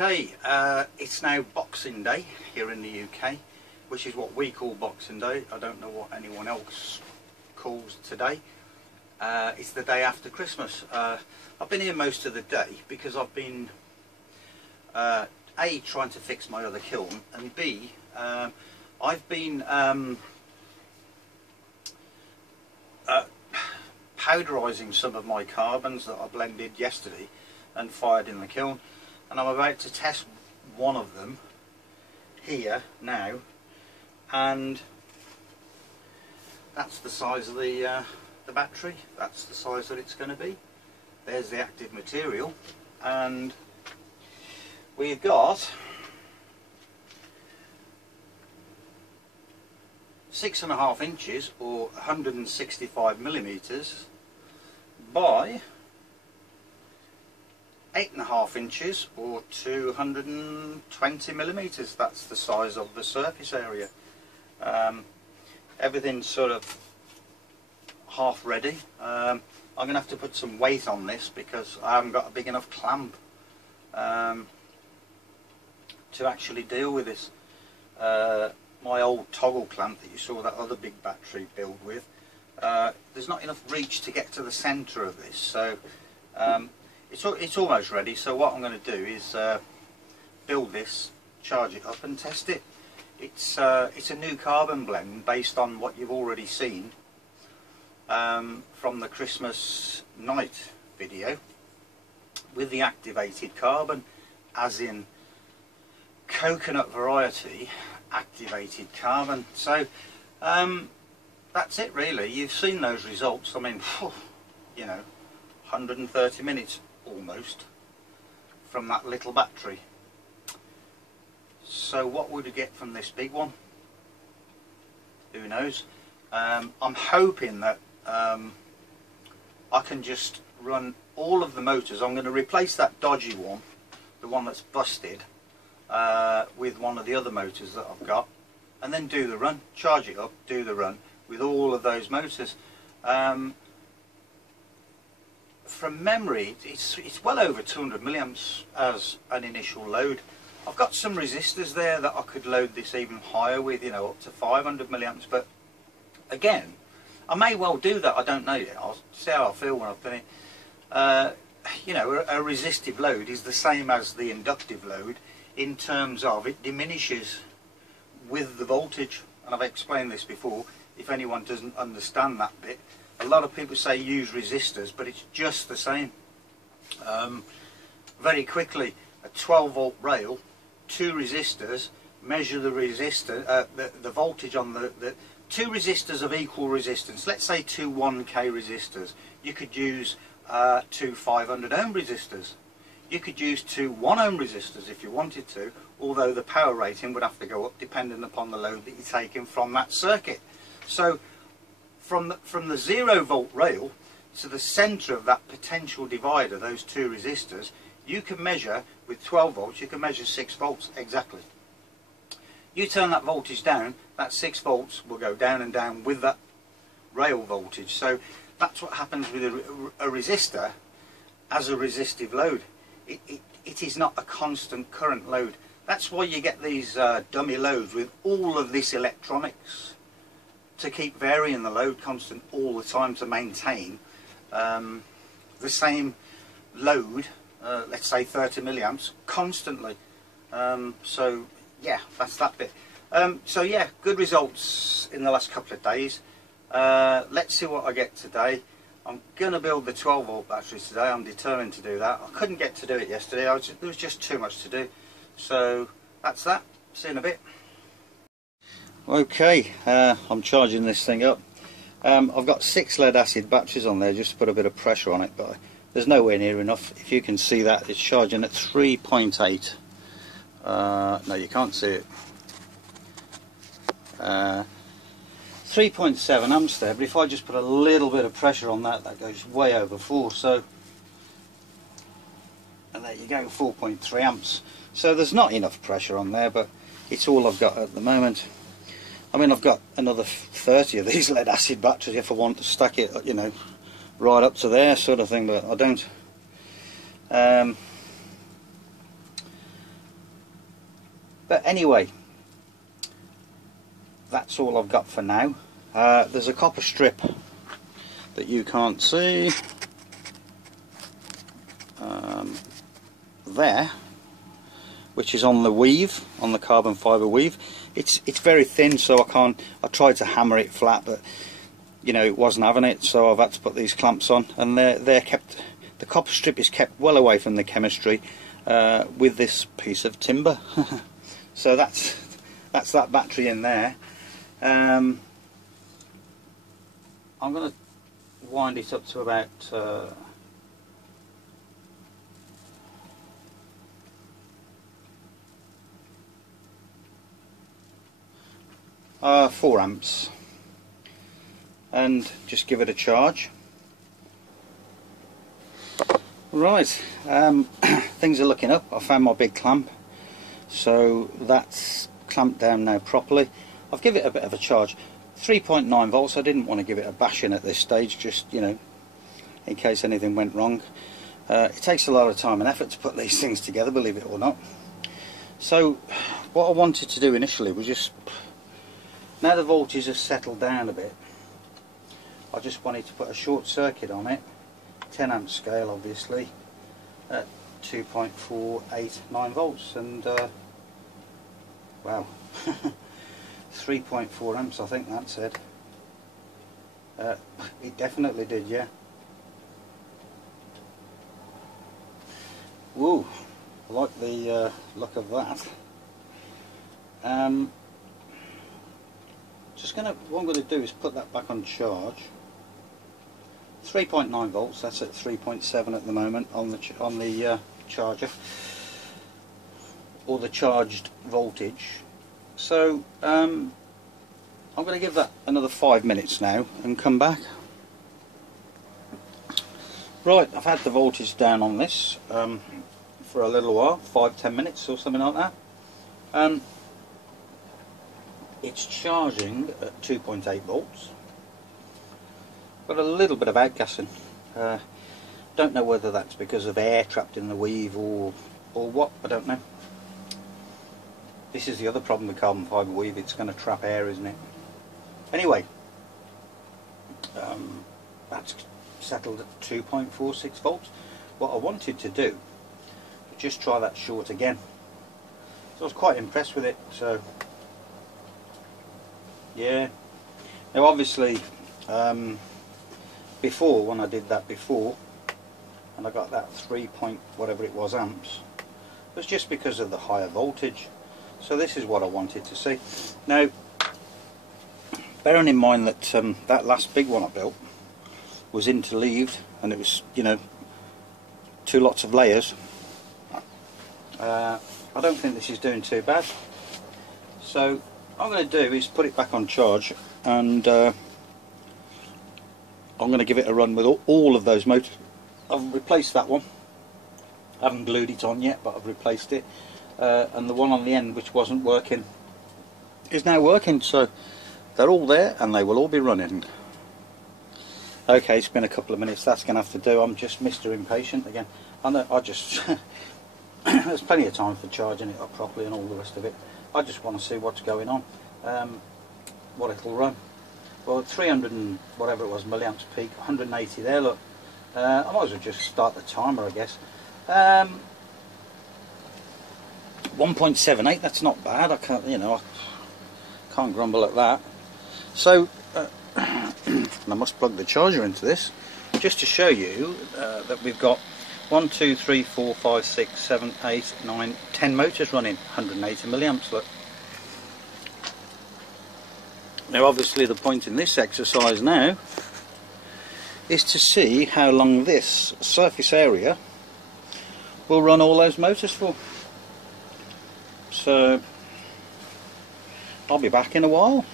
Okay, it's now Boxing Day here in the UK, which is what we call Boxing Day. I don't know what anyone else calls today. It's the day after Christmas. I've been here most of the day because I've been A, trying to fix my other kiln, and B, I've been powderising some of my carbons that I blended yesterday and fired in the kiln, and I'm about to test one of them here now, and that's the size of the battery. That's the size that it's going to be. There's the active material, and we've got 6.5 inches or 165 millimeters by 8.5 inches or 220 millimeters. That's the size of the surface area. Everything's sort of half ready. I'm going to have to put some weight on this because I haven't got a big enough clamp to actually deal with this. My old toggle clamp that you saw that other big battery build with, there's not enough reach to get to the centre of this, so it's almost ready. So what I'm going to do is build this, charge it up and test it. It's a new carbon blend based on what you've already seen from the Christmas night video with the activated carbon, as in coconut variety activated carbon. So that's it really. You've seen those results. I mean, you know, 130 minutes almost from that little battery. So what would we get from this big one? Who knows? I'm hoping that I can just run all of the motors. I'm going to replace that dodgy one, the one that's busted, with one of the other motors that I've got, and then do the run, charge it up, do the run with all of those motors. From memory, it's well over 200 milliamps as an initial load. I've got some resistors there that I could load this even higher with, you know, up to 500 milliamps, but again, I may well do that. I don't know yet. I'll see how I feel when I've done it. You know, a resistive load is the same as the inductive load in terms of it diminishes with the voltage, and I've explained this before if anyone doesn't understand that bit. A lot of people say use resistors, but it's just the same. Very quickly, a 12 volt rail, 2 resistors, measure the resistor, the voltage on the 2 resistors of equal resistance. Let's say 2 1k resistors. You could use 2 500 ohm resistors. You could use 2 1 ohm resistors if you wanted to, although the power rating would have to go up depending upon the load that you're taking from that circuit. So from the 0 volt rail to the centre of that potential divider, those 2 resistors, you can measure with 12 volts, you can measure 6 volts exactly. You turn that voltage down, that 6 volts will go down and down with that rail voltage. So that's what happens with a resistor as a resistive load. It is not a constant current load. That's why you get these dummy loads with all of this electronics to keep varying the load constant all the time to maintain the same load, let's say 30 milliamps constantly. So yeah, that's that bit. So yeah, good results in the last couple of days. Let's see what I get today. I'm going to build the 12 volt batteries today. I'm determined to do that. I couldn't get to do it yesterday. There was just too much to do. So that's that. See you in a bit. Okay, I'm charging this thing up. I've got 6 lead acid batteries on there just to put a bit of pressure on it, but there's nowhere near enough. If you can see that, it's charging at 3.8. No, you can't see it. 3.7 amps there, but if I just put a little bit of pressure on that, that goes way over 4. So, and there you go, 4.3 amps. So there's not enough pressure on there, but it's all I've got at the moment. I mean, I've got another 30 of these lead acid batteries if I want to stack it, you know, right up to there sort of thing, but I don't. But anyway, that's all I've got for now. There's a copper strip that you can't see there, which is on the weave, on the carbon fibre weave. It's very thin, so I tried to hammer it flat, but you know, it wasn't having it, so I've had to put these clamps on, and they're kept. The copper strip is kept well away from the chemistry with this piece of timber. So that's that battery in there. I'm going to wind it up to about 4 amps, and just give it a charge. Right, things are looking up. I found my big clamp, so that's clamped down now properly. I've given it a bit of a charge, 3.9 volts. I didn't want to give it a bashing at this stage, just, you know, in case anything went wrong. It takes a lot of time and effort to put these things together, believe it or not. So what I wanted to do initially was just, now the voltage has settled down a bit, I just wanted to put a short circuit on it, 10 amp scale obviously, at 2.489 volts, and wow, 3.4 amps I think that said. It definitely did, yeah. Woo, I like the look of that. What I'm going to do is put that back on charge. 3.9 volts, that's at 3.7 at the moment on the charger, or the charged voltage. So I'm going to give that another 5 minutes now and come back. Right, I've had the voltage down on this for a little while, 5-10 minutes or something like that. It's charging at 2.8 volts. Got a little bit of outgassing. Don't know whether that's because of air trapped in the weave or what, I don't know. This is the other problem with carbon fibre weave, it's going to trap air, isn't it? Anyway, that's settled at 2.46 volts. What I wanted to do was just try that short again. So I was quite impressed with it, so yeah. Now obviously, before, when I did that before, and I got that 3 point whatever it was amps, it was just because of the higher voltage. So this is what I wanted to see. Now, bearing in mind that that last big one I built was interleaved, and it was, you know, 2 lots of layers, I don't think this is doing too bad. So what I'm going to do is put it back on charge, and I'm going to give it a run with all of those motors. I've replaced that one. I haven't glued it on yet, but I've replaced it. And the one on the end which wasn't working is now working, so they're all there and they will all be running. Okay, it's been a couple of minutes, that's going to have to do. I'm just Mr. Impatient again. I just there's plenty of time for charging it up properly and all the rest of it. I just want to see what's going on, what it'll run. Well, 300 and whatever it was milliamps peak, 180 there, look. I might as well just start the timer, I guess. 1.78, that's not bad. I can't, you know, I can't grumble at that. So I must plug the charger into this just to show you that we've got 1, 2, 3, 4, 5, 6, 7, 8, 9, 10 motors running, 180 milliamps. Look. Now, obviously, the point in this exercise now is to see how long this surface area will run all those motors for. So I'll be back in a while.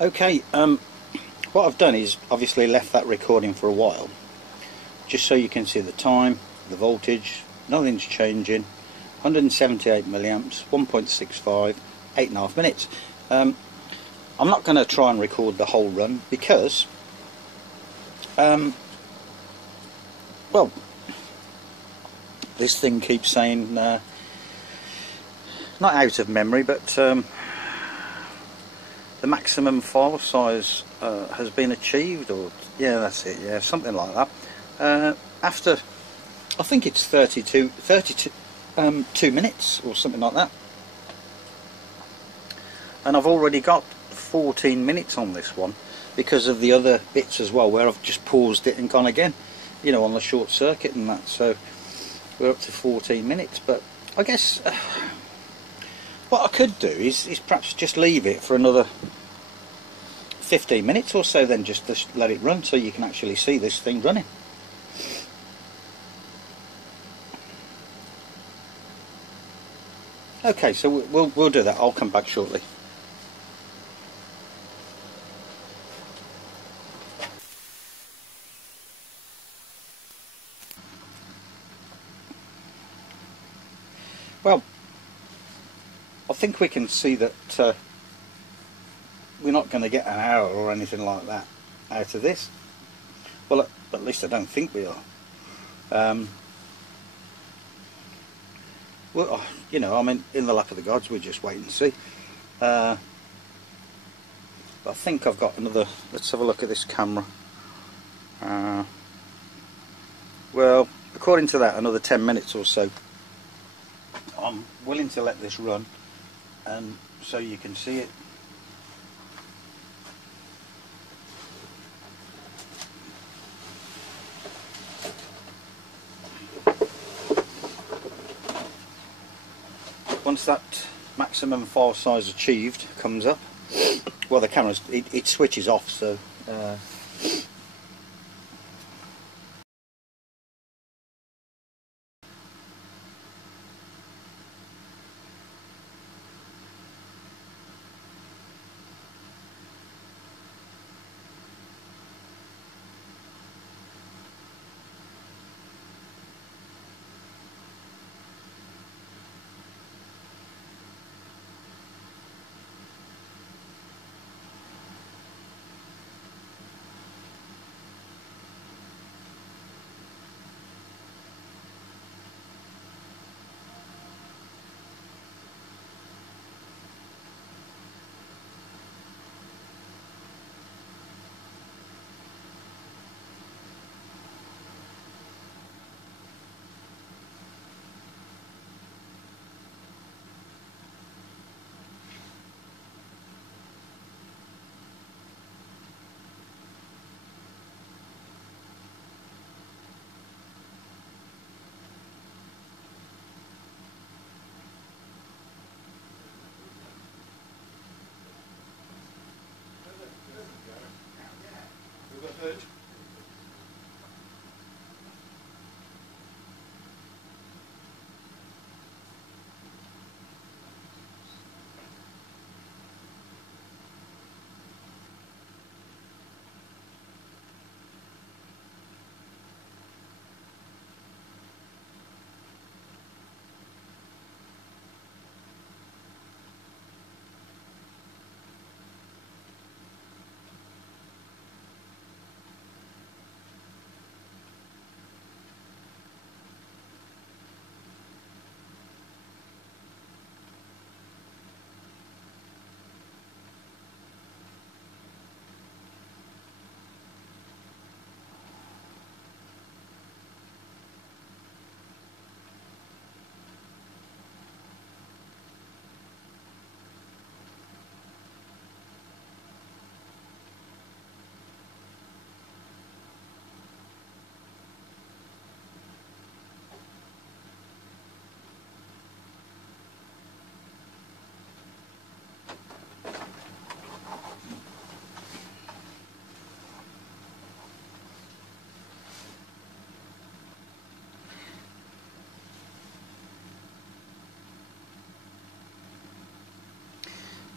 Okay, what I've done is obviously left that recording for a while, just so you can see the time, the voltage, nothing's changing. 178 milliamps, 1.65, 8.5 minutes. I'm not going to try and record the whole run because well, this thing keeps saying not out of memory, but the maximum file size has been achieved, or yeah, that's it, yeah, something like that. After, I think it's 32 2 minutes or something like that, and I've already got 14 minutes on this one because of the other bits as well, where I've just paused it and gone again, you know, on the short circuit and that. So we're up to 14 minutes, but I guess what I could do is perhaps just leave it for another 15 minutes or so, then just let it run so you can actually see this thing running. Okay, so we'll do that. I'll come back shortly. Well, I think we can see that we're not going to get an hour or anything like that out of this. Well, at least I don't think we are. Well, you know, I mean, in the lap of the gods, we'll just wait and see. But I think I've got another. Let's have a look at this camera. Well, according to that, another 10 minutes or so. I'm willing to let this run, and so you can see it. Once that maximum file size achieved comes up, well, the camera's it switches off, so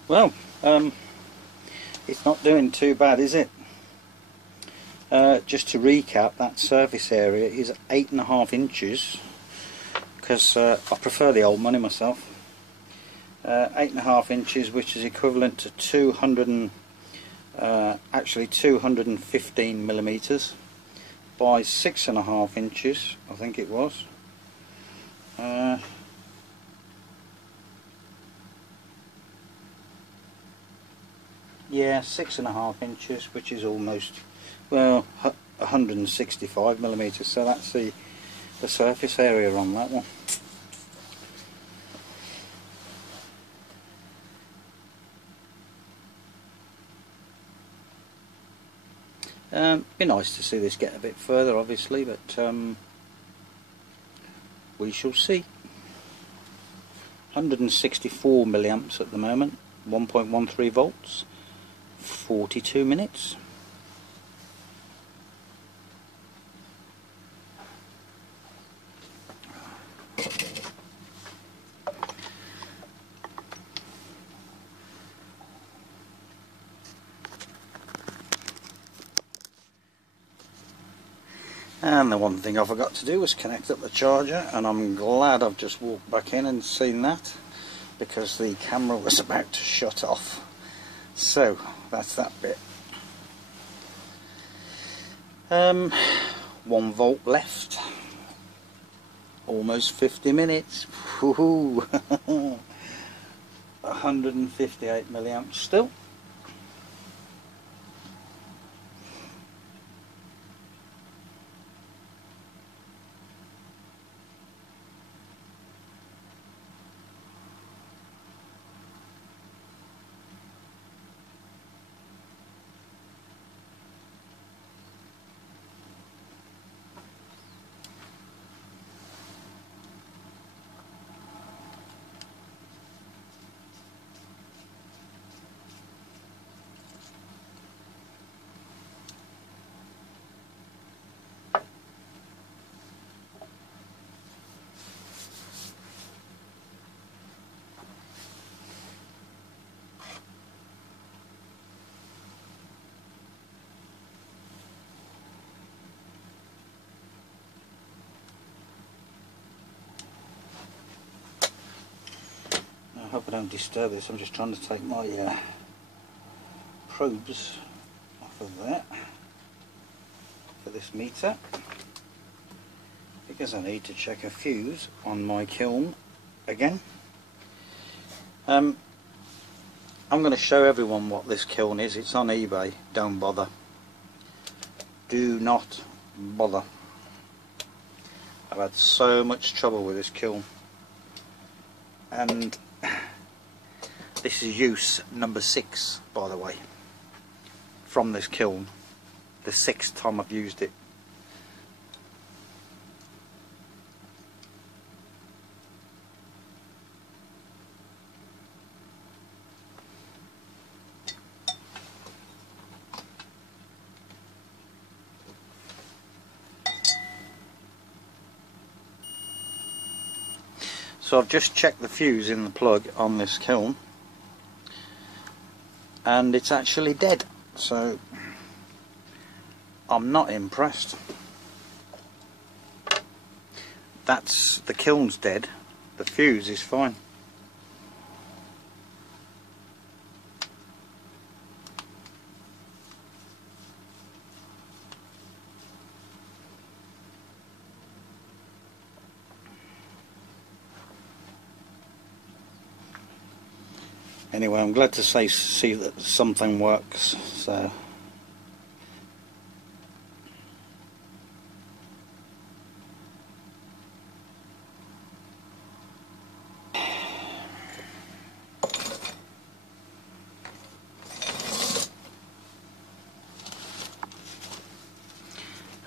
well, it's not doing too bad, is it? Just to recap, that surface area is 8.5 inches, because I prefer the old money myself. 8.5 inches, which is equivalent to 215 millimeters by 6.5 inches, I think it was. Yeah, 6.5 inches, which is almost, well, 165 millimeters. So that's the surface area on that one. Be nice to see this get a bit further, obviously, but we shall see. 164 milliamps at the moment, 1.13 volts, 42 minutes. And the one thing I forgot to do was connect up the charger, and I'm glad I've just walked back in and seen that, because the camera was about to shut off. So that's that bit. 1 volt left, almost 50 minutes. Woohoo! 158 milliamps still. I hope I don't disturb this. I'm just trying to take my probes off of there for this meter, because I need to check a fuse on my kiln again. I'm going to show everyone what this kiln is. It's on eBay. Don't bother. Do not bother. I've had so much trouble with this kiln, and this is use number 6, by the way, from this kiln. The 6th time I've used it. So I've just checked the fuse in the plug on this kiln, and it's actually dead, so I'm not impressed. That's, the kiln's dead, the fuse is fine. Anyway, I'm glad to see that something works. So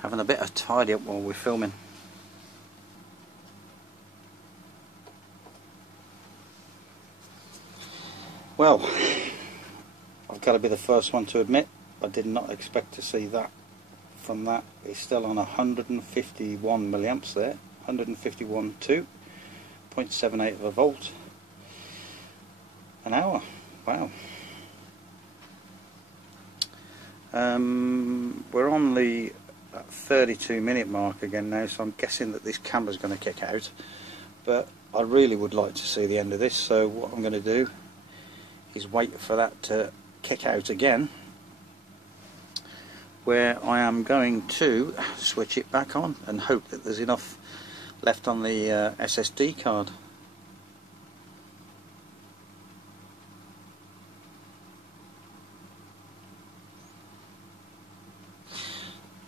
having a bit of tidy up while we're filming. Well, I've got to be the first one to admit, I did not expect to see that from that. It's still on 151 milliamps there, 151.2.78 of a volt an hour. Wow. We're on the 32-minute mark again now, so I'm guessing that this camera's going to kick out, but I really would like to see the end of this, so what I'm going to do is wait for that to kick out again, where I am going to switch it back on and hope that there's enough left on the SSD card.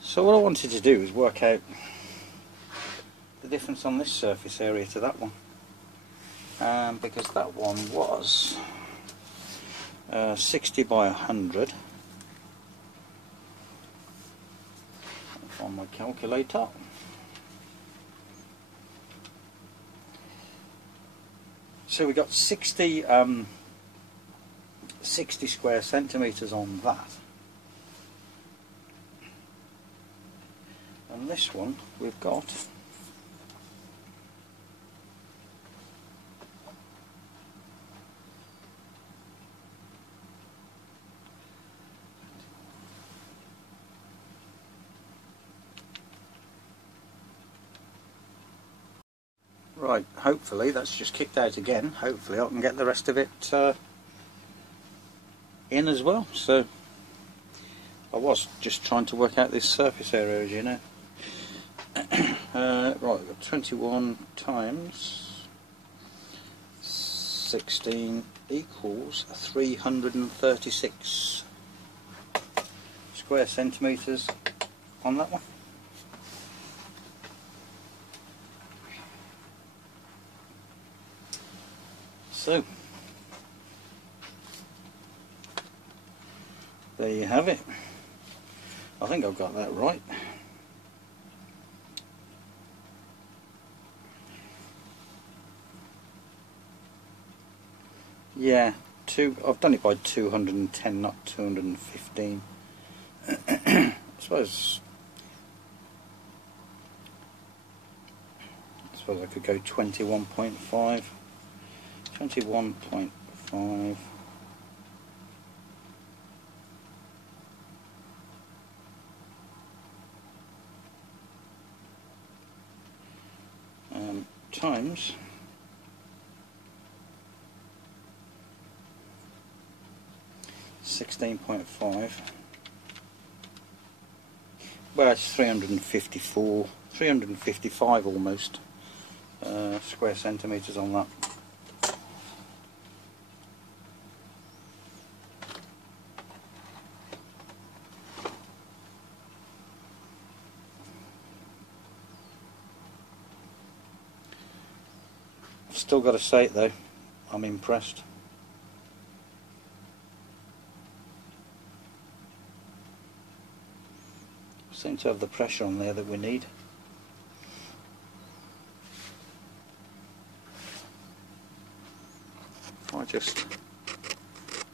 So what I wanted to do is work out the difference on this surface area to that one, because that one was 60 by 100 on my calculator. So we got 60 square centimetres on that. And this one we've got 'Right, hopefully that's just kicked out again. Hopefully I can get the rest of it in as well. So I was just trying to work out this surface area, as you know. Right, we've got 21 times 16 equals 336 square centimetres on that one. So there you have it. I think I've got that right. Yeah, I've done it by 210, not 215. I suppose I could go 21.5. 21.5. Times 16.5. Well, it's 355 almost square centimetres on that. Still got to say it though, I'm impressed. Seem to have the pressure on there that we need. If I just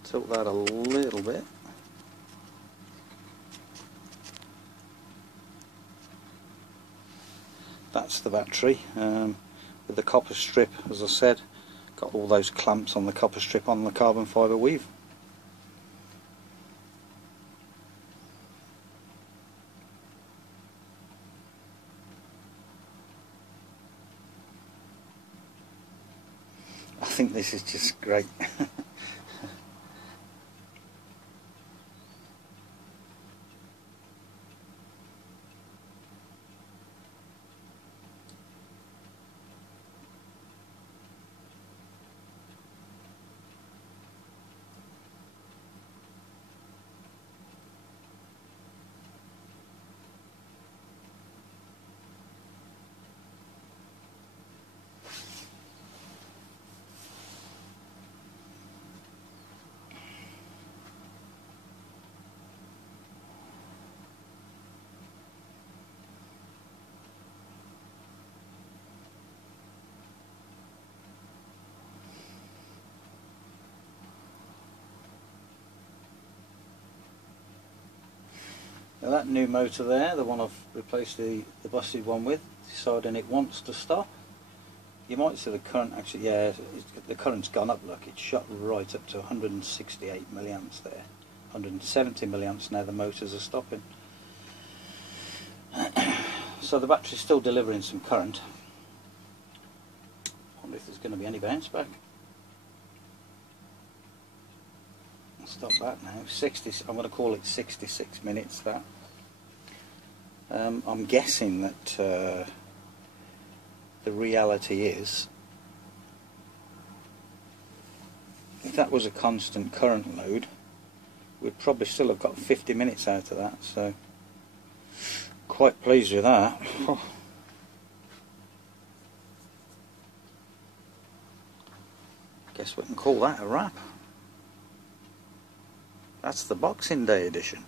tilt that a little bit. That's the battery. With the copper strip, as I said, got all those clamps on the copper strip on the carbon fibre weave. I think this is just great. Now that new motor there, the one I've replaced the busted one with, deciding it wants to stop. You might see the current actually, yeah, the current's gone up, look, it's shot right up to 168 milliamps there. 170 milliamps now the motors are stopping. So the battery's still delivering some current. Wonder if there's going to be any bounce back. I'll stop that now. 60. I'm going to call it 66 minutes. That. I'm guessing that the reality is, if that was a constant current load, we'd probably still have got 50 minutes out of that. So. Quite pleased with that. Guess we can call that a wrap. That's the Boxing Day edition.